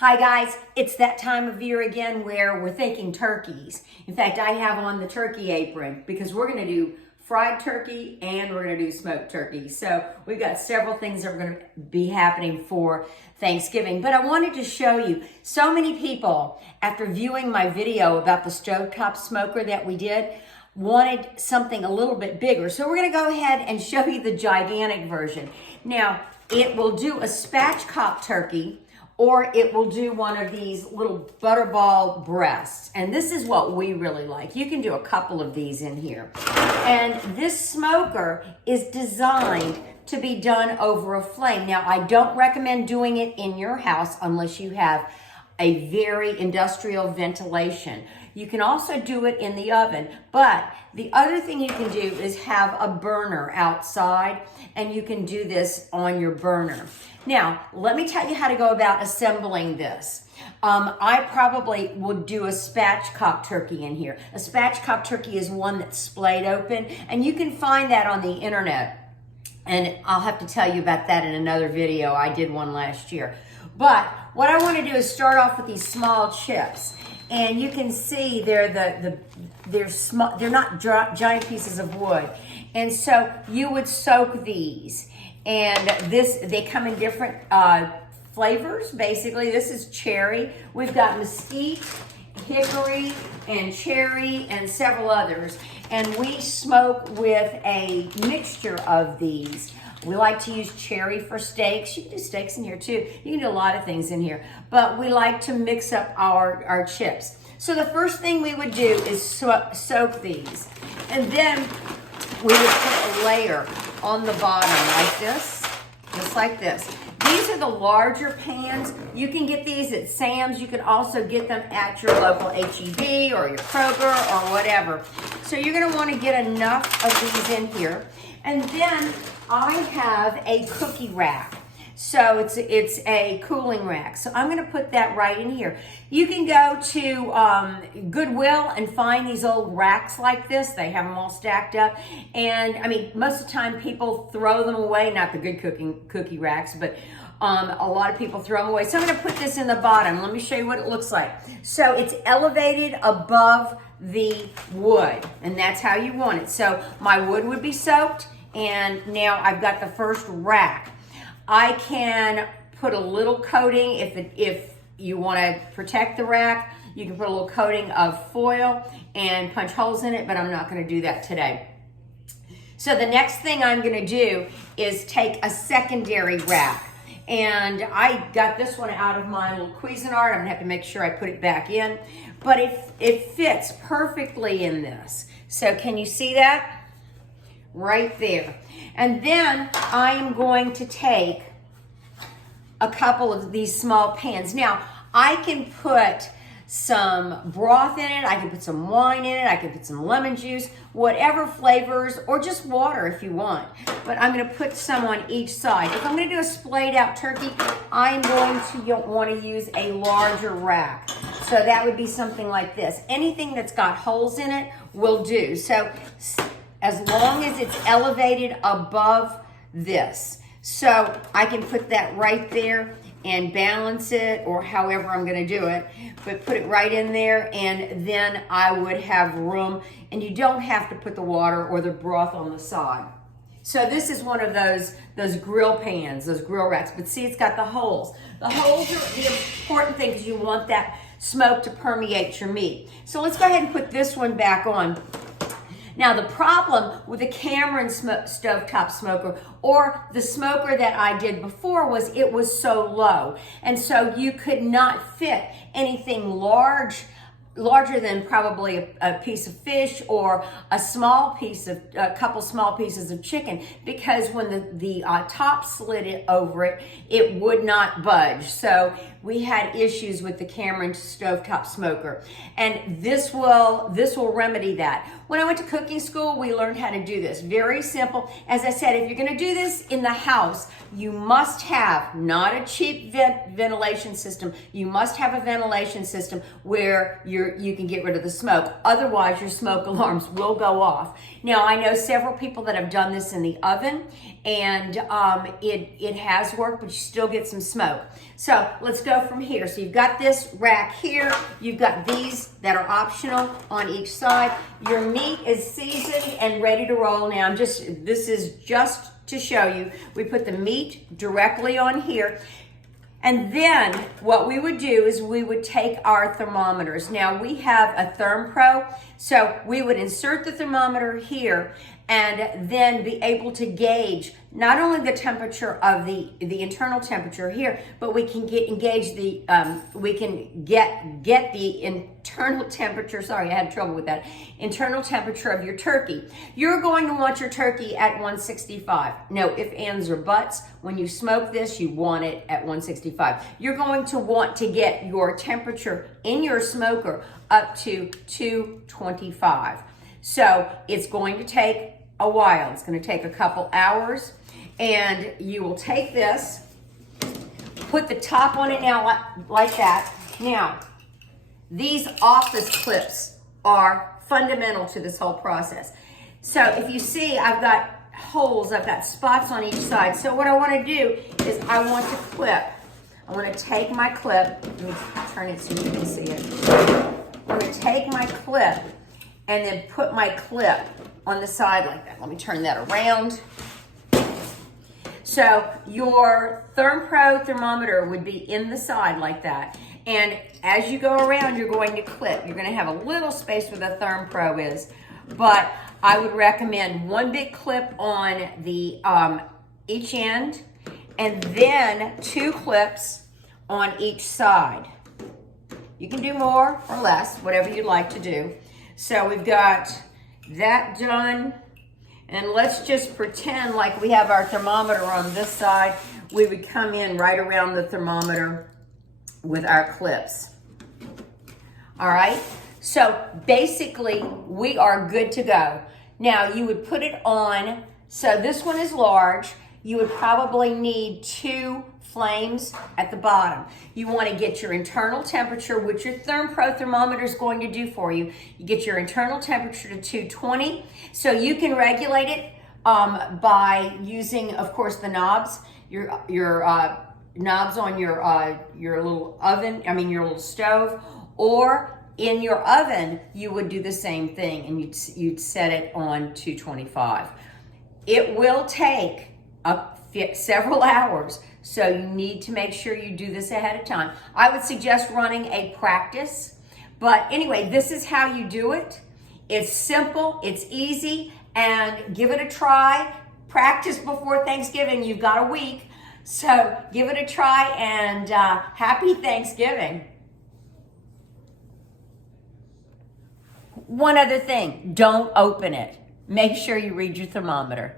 Hi guys, it's that time of year again where we're thinking turkeys. In fact, I have on the turkey apron because we're going to do fried turkey and we're going to do smoked turkey. So we've got several things that are going to be happening for Thanksgiving. But I wanted to show you, so many people, after viewing my video about the stovetop smoker that we did, wanted something a little bit bigger. So we're going to go ahead and show you the gigantic version. Now, it will do a spatchcock turkey, or it will do one of these little butterball breasts. And this is what we really like. You can do a couple of these in here. And this smoker is designed to be done over a flame. Now, I don't recommend doing it in your house unless you have a very industrial ventilation. You can also do it in the oven, but the other thing you can do is have a burner outside, and you can do this on your burner. Now, let me tell you how to go about assembling this. I probably would do a spatchcock turkey in here. A spatchcock turkey is one that's splayed open, and you can find that on the internet. And I'll have to tell you about that in another video. I did one last year. But what I want to do is start off with these small chips. And you can see they're small, they're not giant pieces of wood. And so you would soak these. And they come in different flavors, basically. This is cherry. We've got mesquite, hickory, and cherry, and several others. And we smoke with a mixture of these. We like to use cherry for steaks. You can do steaks in here too. You can do a lot of things in here. But we like to mix up our chips. So the first thing we would do is soak these. And then we would put a layer on the bottom like this, just like this. These are the larger pans. You can get these at Sam's. You can also get them at your local H-E-B or your Kroger or whatever. So you're gonna wanna get enough of these in here. And then I have a cookie rack. So it's a cooling rack. So I'm gonna put that right in here. You can go to Goodwill and find these old racks like this. They have them all stacked up. And I mean, most of the time people throw them away, not the good cookie racks, but a lot of people throw them away. So I'm gonna put this in the bottom. Let me show you what it looks like. So it's elevated above the wood, and that's how you want it. So my wood would be soaked, and now I've got the first rack. I can put a little coating if you want to protect the rack. You can put a little coating of foil and punch holes in it, but I'm not going to do that today. So the next thing I'm going to do is take a secondary rack. And I got this one out of my little Cuisinart. I'm going to have to make sure I put it back in. But it fits perfectly in this. So can you see that? Right there. And then I'm going to take a couple of these small pans. Now, I can put some broth in it, I can put some wine in it, I can put some lemon juice, whatever flavors, or just water if you want. But I'm gonna put some on each side. If I'm gonna do a splayed out turkey, I'm going to want to use a larger rack. So that would be something like this. Anything that's got holes in it will do. So as long as it's elevated above this. So I can put that right there and balance it, or however I'm gonna do it, but put it right in there, and then I would have room, and you don't have to put the water or the broth on the side. So this is one of those grill pans, those grill racks, but see, it's got the holes. The holes are the important thing because you want that smoke to permeate your meat. So let's go ahead and put this one back on. Now, the problem with the Cameron stovetop smoker or the smoker that I did before was it was so low. And so you could not fit anything larger than probably a piece of fish or a couple small pieces of chicken, because when the top slid it over it, it would not budge. So we had issues with the Cameron stovetop smoker, and this will remedy that. When I went to cooking school, we learned how to do this. Very simple. As I said, if you're gonna do this in the house, you must have not a cheap ventilation system. You must have a ventilation system where you can get rid of the smoke. Otherwise, your smoke alarms will go off. Now, I know several people that have done this in the oven, and it has worked, but you still get some smoke. So let's go go from here. So you've got this rack here. You've got these that are optional on each side. Your meat is seasoned and ready to roll now. This is just to show you. We put the meat directly on here. And then what we would do is we would take our thermometers. Now we have a TermPro, so we would insert the thermometer here and then be able to gauge not only the temperature of the internal temperature here, but we can get the internal temperature. Sorry, I had trouble with that. Internal temperature of your turkey. You're going to want your turkey at 165. No ifs, ands, or buts. When you smoke this, you want it at 165. You're going to want to get your temperature in your smoker up to 225. So it's going to take a while. It's going to take a couple hours, and you will take this, put the top on it now like that. Now, these office clips are fundamental to this whole process. So if you see, I've got holes, I've got spots on each side. So what I want to do is I want to clip. I want to take my clip. Let me turn it so you can see it. I want to take my clip and then put my clip on the side like that. Let me turn that around. So your TermPro thermometer would be in the side like that. And as you go around, you're going to clip. You're going to have a little space where the TermPro is. But I would recommend one big clip on the each end, and then 2 clips on each side. You can do more or less, whatever you'd like to do. So we've got that done. And let's just pretend like we have our thermometer on this side. We would come in right around the thermometer with our clips. All right, so basically we are good to go. Now you would put it on, so this one is large. You would probably need 2 flames at the bottom. You want to get your internal temperature, which your TermPro thermometer is going to do for you. You get your internal temperature to 220. So you can regulate it by using, of course, the knobs. Your knobs on your little oven, your little stove, or in your oven, you would do the same thing, and you'd set it on 225. It will take several hours, so you need to make sure you do this ahead of time. I would suggest running a practice, but anyway, this is how you do it. It's simple, it's easy, and give it a try. Practice before Thanksgiving. You've got a week, so give it a try, and happy Thanksgiving. One other thing, don't open it. Make sure you read your thermometer.